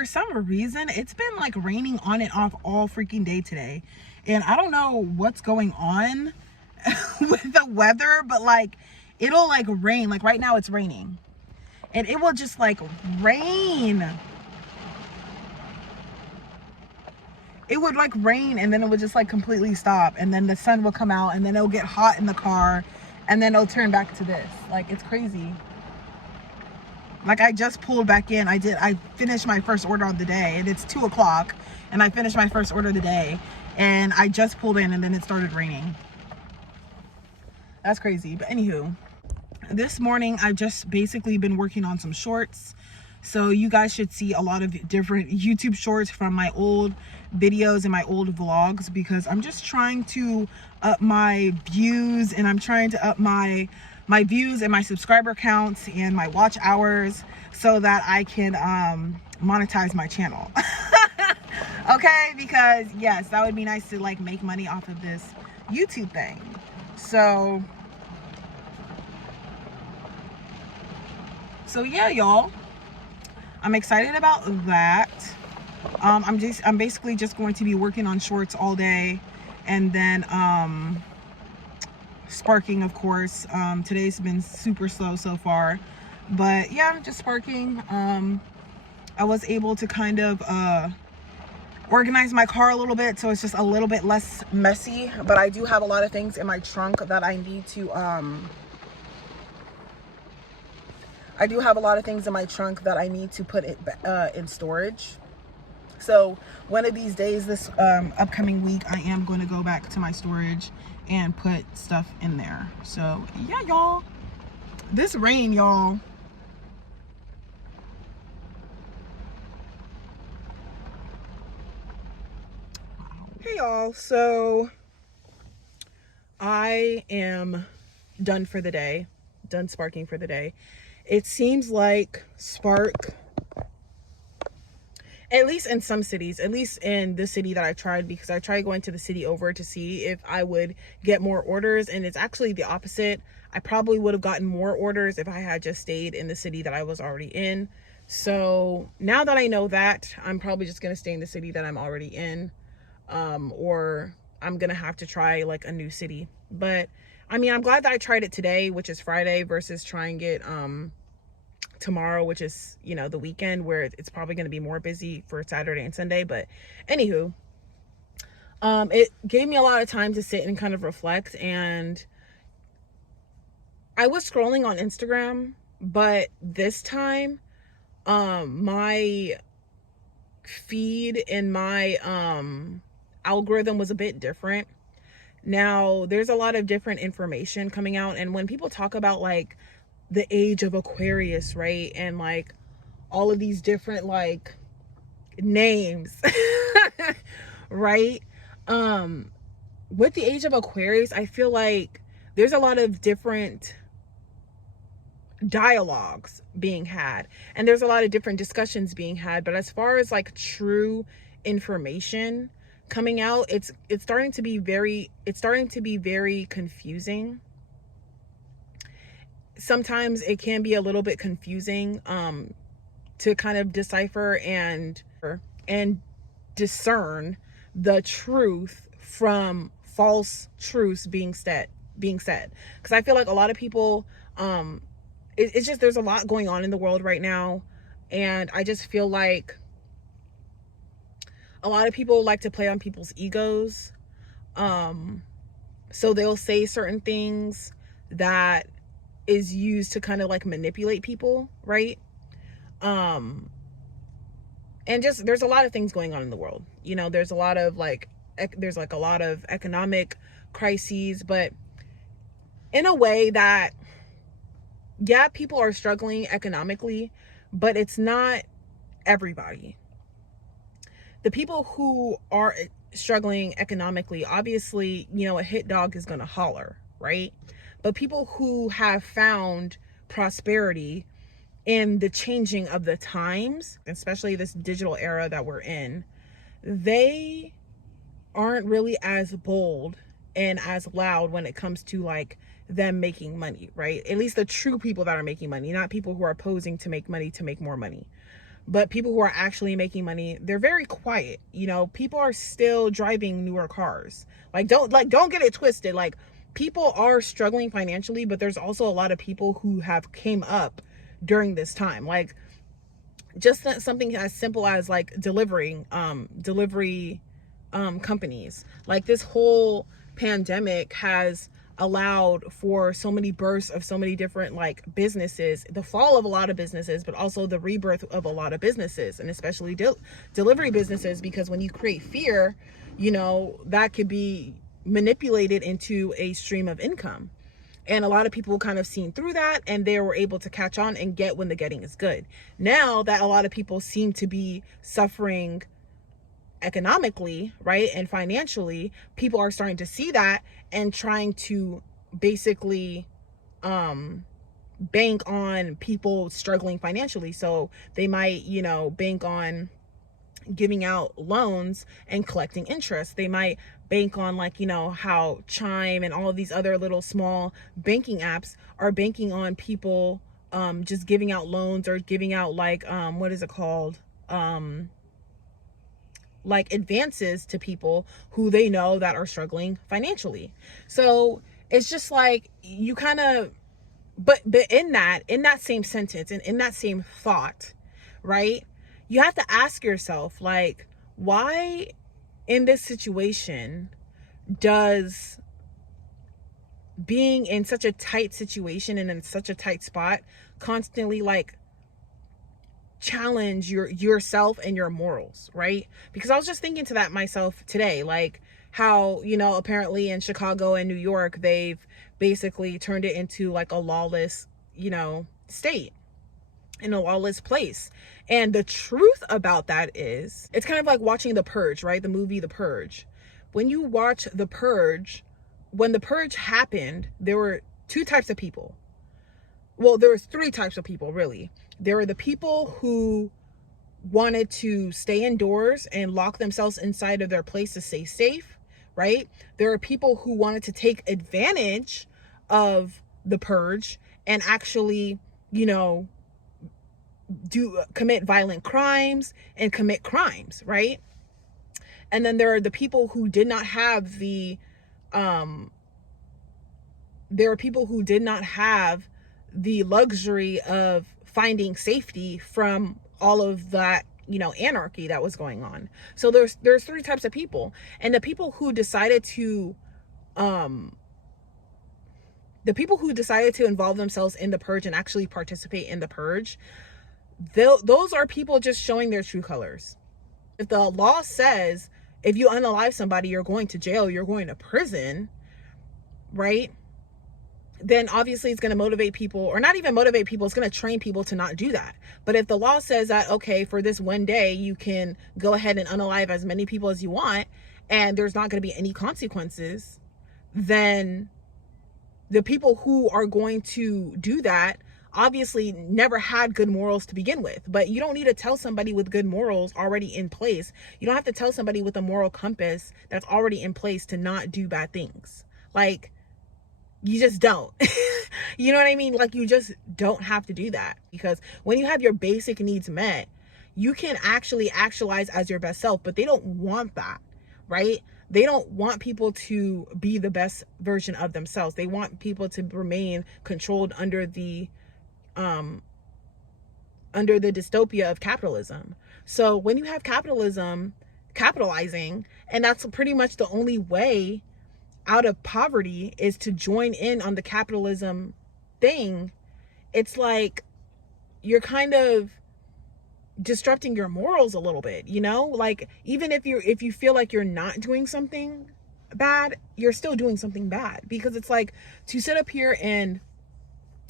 for some reason, it's been like raining on and off all freaking day today. And I don't know what's going on with the weather, but like it'll like rain. Like right now it's raining. And it will just like rain. It would like rain and then it would just like completely stop. And then the sun will come out and then it'll get hot in the car. And then it'll turn back to this. Like, it's crazy. Like, I just pulled back in. I finished my first order of the day. And it's 2 o'clock. And I finished my first order of the day. And I just pulled in and then it started raining. That's crazy. But anywho, this morning I've just basically been working on some shorts. So you guys should see a lot of different YouTube shorts from my old videos and my old vlogs, because I'm just trying to up my views, and I'm trying to up my views and my subscriber counts and my watch hours so that I can monetize my channel. Okay, because yes, that would be nice to like make money off of this YouTube thing. So yeah, y'all, I'm excited about that. I'm basically just going to be working on shorts all day, and then sparking, of course. Today's been super slow so far, but yeah, just sparking. I was able to kind of organize my car a little bit, so it's just a little bit less messy, but I do have a lot of things in my trunk that I need to put it in storage. So one of these days, this upcoming week, I am going to go back to my storage and put stuff in there. So yeah, y'all, this rain, y'all. Hey y'all, so I am done for the day, done sparking for the day. It seems like spark, at least in some cities, at least in the city that I tried, because I tried going to the city over to see if I would get more orders, and it's actually the opposite. I probably would have gotten more orders if I had just stayed in the city that I was already in. So now that I know that, I'm probably just going to stay in the city that I'm already in, or I'm going to have to try like a new city. But I mean, I'm glad that I tried it today, which is Friday, versus trying it tomorrow, which is, you know, the weekend, where it's probably going to be more busy for Saturday and Sunday. But anywho, it gave me a lot of time to sit and kind of reflect. And I was scrolling on Instagram, but this time my feed and my algorithm was a bit different. Now there's a lot of different information coming out, and when people talk about like the age of Aquarius, right, and like all of these different like names, right, with the age of Aquarius, I feel like there's a lot of different dialogues being had, and there's a lot of different discussions being had, but as far as like true information coming out, it's starting to be very confusing. Sometimes it can be a little bit confusing to kind of decipher and discern the truth from false truths being said, because I feel like a lot of people, it's just, there's a lot going on in the world right now, and I just feel like a lot of people like to play on people's egos. So they'll say certain things that is used to kind of like manipulate people, right? And just, there's a lot of things going on in the world. You know, there's a lot of like, there's like a lot of economic crises, but in a way that, yeah, people are struggling economically, but it's not everybody. The people who are struggling economically, obviously, you know, a hit dog is going to holler, right? But people who have found prosperity in the changing of the times, especially this digital era that we're in, they aren't really as bold and as loud when it comes to like them making money, right? At least the true people that are making money, not people who are posing to make money to make more money. but people who are actually making money, they're very quiet. You know, people are still driving newer cars. Don't get it twisted. Like, people are struggling financially, but there's also a lot of people who have came up during this time. Like, just something as simple as like delivery companies. Like, this whole pandemic has allowed for so many bursts of so many different like businesses, the fall of a lot of businesses, but also the rebirth of a lot of businesses, and especially delivery businesses, because when you create fear, you know, that could be manipulated into a stream of income. And a lot of people kind of seen through that, and they were able to catch on and get when the getting is good. Now that a lot of people seem to be suffering economically, right, and financially, people are starting to see that and trying to basically bank on people struggling financially. So they might, you know, bank on giving out loans and collecting interest. They might bank on, like, you know, how Chime and all of these other little small banking apps are banking on people just giving out loans, or giving out like what is it called, like advances to people who they know that are struggling financially. So it's just like, you kind of, but in that same sentence and in that same thought, right, you have to ask yourself, like, why in this situation does being in such a tight situation and in such a tight spot constantly like challenge yourself and your morals, right? Because I was just thinking to that myself today, like how, you know, apparently in Chicago and New York, they've basically turned it into like a lawless, you know, state, in a lawless place. And the truth about that is, it's kind of like watching The Purge, right? The movie The Purge. When you watch The Purge, when the purge happened, there were two types of people. Well, there was three types of people, really. There were the people who wanted to stay indoors and lock themselves inside of their place to stay safe, right? There are people who wanted to take advantage of the purge and actually, you know, commit violent crimes and commit crimes, right? And then there are the people who did not have there are people who did not have the luxury of finding safety from all of that, you know, anarchy that was going on. So there's three types of people. And the people who decided to involve themselves in the purge and actually participate in the purge, those are people just showing their true colors. If the law says if you unalive somebody, you're going to jail, you're going to prison, right? Then obviously it's going to motivate people, or not even motivate people, it's going to train people to not do that. But if the law says that, okay, for this one day, you can go ahead and unalive as many people as you want, and there's not going to be any consequences, then the people who are going to do that obviously never had good morals to begin with. But you don't need to tell somebody with good morals already in place. You don't have to tell somebody with a moral compass that's already in place to not do bad things. Like, you just don't. You know what I mean? Like, you just don't have to do that, because when you have your basic needs met, you can actually actualize as your best self. But they don't want that, right? They don't want people to be the best version of themselves. They want people to remain controlled under the dystopia of capitalism. So when you have capitalism capitalizing, and that's pretty much the only way out of poverty is to join in on the capitalism thing, it's like you're kind of disrupting your morals a little bit, you know? Like, even if you feel like you're not doing something bad, you're still doing something bad. Because it's like, to sit up here and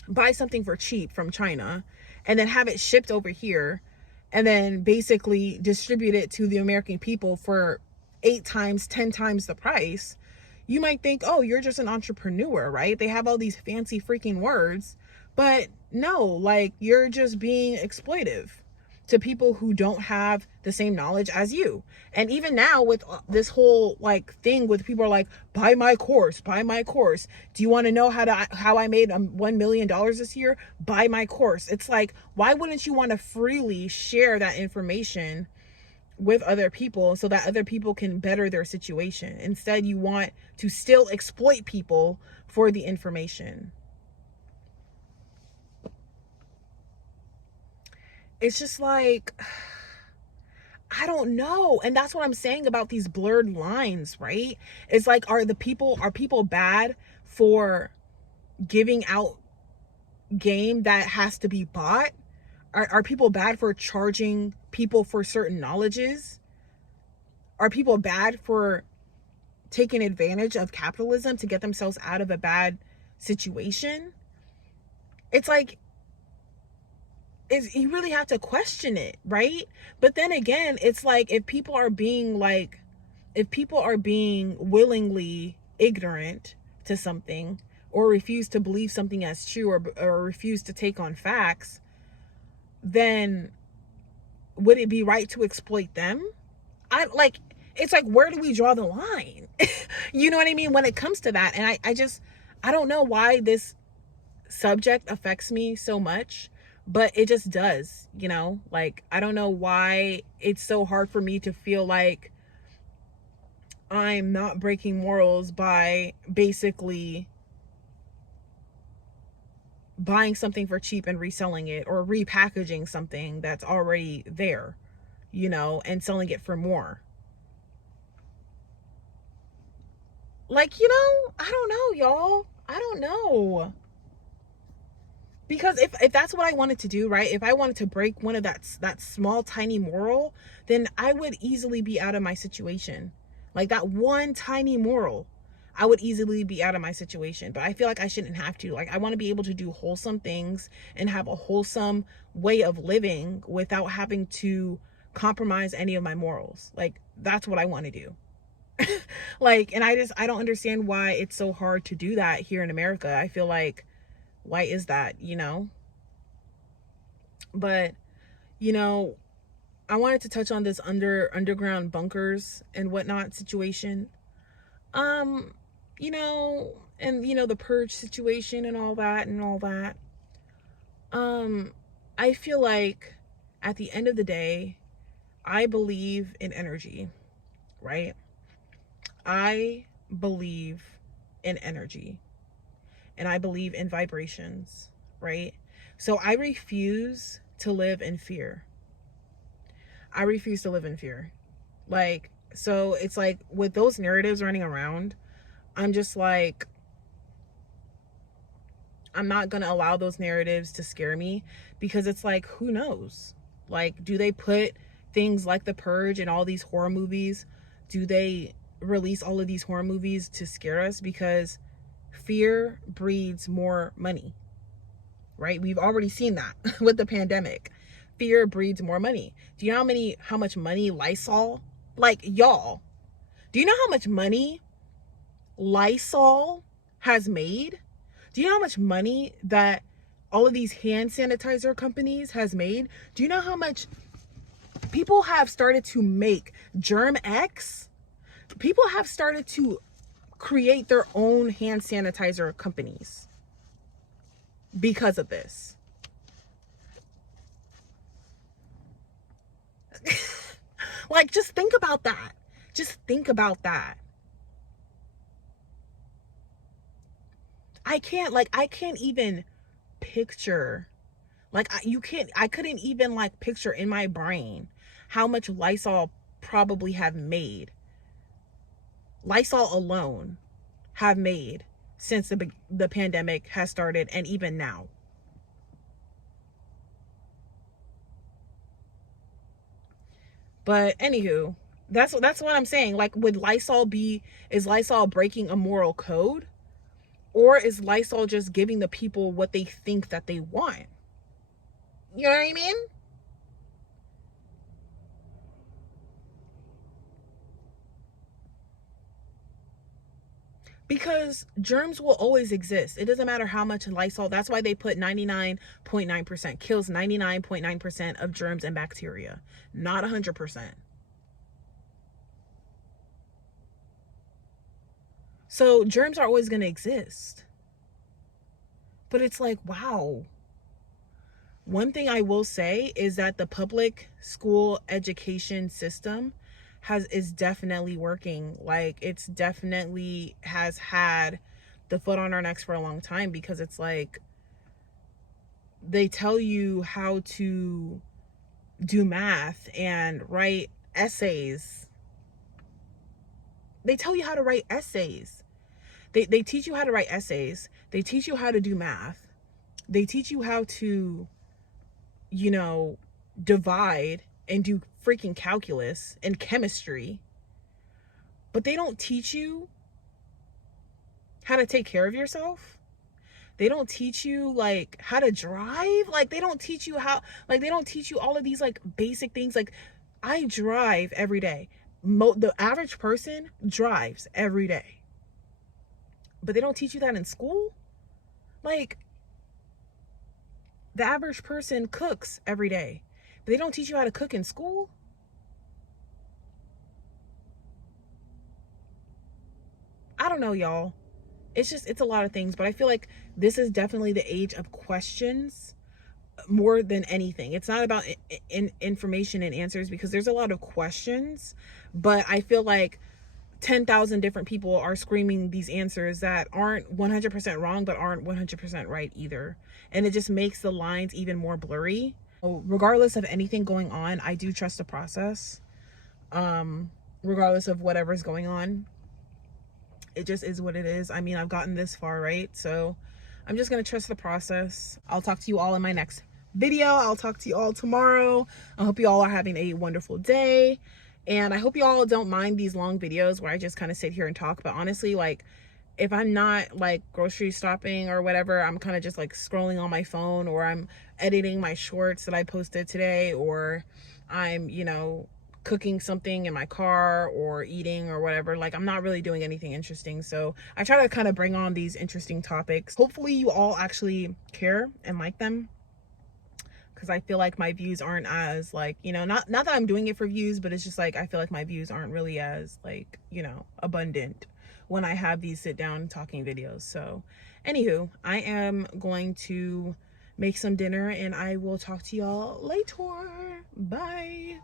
buy something for cheap from China and then have it shipped over here and then basically distribute it to the American people for 8 times, 10 times the price, you might think, oh, you're just an entrepreneur, right? They have all these fancy freaking words, but no, like, you're just being exploitive. to people who don't have the same knowledge as you. And even now with this whole like thing with people are like, buy my course, buy my course. Do you want to know how I made $1 million this year? Buy my course. It's like, why wouldn't you want to freely share that information with other people so that other people can better their situation? Instead, you want to still exploit people for the information. It's just like, I don't know. And that's what I'm saying about these blurred lines, right? It's like, are people bad for giving out game that has to be bought? Are people bad for charging people for certain knowledges? Are people bad for taking advantage of capitalism to get themselves out of a bad situation? It's like, you really have to question it, right? But then again, it's like, if people are being willingly ignorant to something, or refuse to believe something as true, or refuse to take on facts, then would it be right to exploit them? It's like, where do we draw the line? You know what I mean? When it comes to that. And I don't know why this subject affects me so much, but it just does, you know? Like, I don't know why it's so hard for me to feel like I'm not breaking morals by basically buying something for cheap and reselling it, or repackaging something that's already there, you know, and selling it for more. Like, you know, I don't know, y'all. I don't know. Because if that's what I wanted to do, right? If I wanted to break one of that small tiny moral, then I would easily be out of my situation. Like, that one tiny moral, I would easily be out of my situation. But I feel like I shouldn't have to. Like, I want to be able to do wholesome things and have a wholesome way of living without having to compromise any of my morals. Like, that's what I want to do. Like, and I don't understand why it's so hard to do that here in America. I feel like, why is that, you know? But, you know, I wanted to touch on this underground bunkers and whatnot situation. Um, you know, and you know, the purge situation and all that and all that. Um, I feel like at the end of the day, I believe in energy, right? I believe in energy, and I believe in vibrations, right? So I refuse to live in fear. I refuse to live in fear. Like, so it's like, with those narratives running around, I'm just like, I'm not going to allow those narratives to scare me, because it's like, who knows? Like, do they put things like The Purge and all these horror movies? Do they release all of these horror movies to scare us? Because fear breeds more money, right? We've already seen that with the pandemic. Fear breeds more money. Do you know how much money Lysol, like, y'all, do you know how much money Lysol has made? Do you know how much money that all of these hand sanitizer companies has made? Do you know how much people have started to make Germ X? People have started to create their own hand sanitizer companies because of this. Like, just think about that. Just think about that. I can't even picture, like, I couldn't even like picture in my brain how much Lysol probably have made. Lysol alone have made since the pandemic has started, and even now. But anywho, that's what I'm saying. Like, is Lysol breaking a moral code? Or is Lysol just giving the people what they think that they want? You know what I mean? Because germs will always exist. It doesn't matter how much Lysol. That's why they put 99.9%, kills 99.9% of germs and bacteria, not 100%. So germs are always going to exist. But it's like, wow. One thing I will say is that the public school education system is definitely working. Like, it's definitely has had the foot on our necks for a long time, because it's like they tell you how to do math and write essays. They tell you how to write essays. They teach you how to write essays. They teach you how to do math. They teach you how to, you know, divide and do freaking calculus and chemistry. But they don't teach you how to take care of yourself. They don't teach you like how to drive. Like, they don't teach you how, like, they don't teach you all of these like basic things. Like, I drive every day. The average person drives every day. But they don't teach you that in school. Like, the average person cooks every day, but they don't teach you how to cook in school. I don't know, y'all. It's a lot of things, but I feel like this is definitely the age of questions more than anything. It's not about information and answers, because there's a lot of questions, but I feel like 10,000 different people are screaming these answers that aren't 100% wrong, but aren't 100% right either. And it just makes the lines even more blurry. So regardless of anything going on, I do trust the process. Regardless of whatever's going on, it just is what it is. I mean, I've gotten this far, right? So I'm just going to trust the process. I'll talk to you all in my next video. I'll talk to you all tomorrow. I hope you all are having a wonderful day. And I hope you all don't mind these long videos where I just kind of sit here and talk. But honestly, like, if I'm not like grocery shopping or whatever, I'm kind of just like scrolling on my phone, or I'm editing my shorts that I posted today, or I'm, you know, cooking something in my car or eating or whatever. Like, I'm not really doing anything interesting. So I try to kind of bring on these interesting topics. Hopefully you all actually care and like them, because I feel like my views aren't as like, you know, not that I'm doing it for views, but it's just like I feel like my views aren't really as like, you know, abundant when I have these sit down talking videos. So anywho, I am going to make some dinner and I will talk to y'all later. Bye.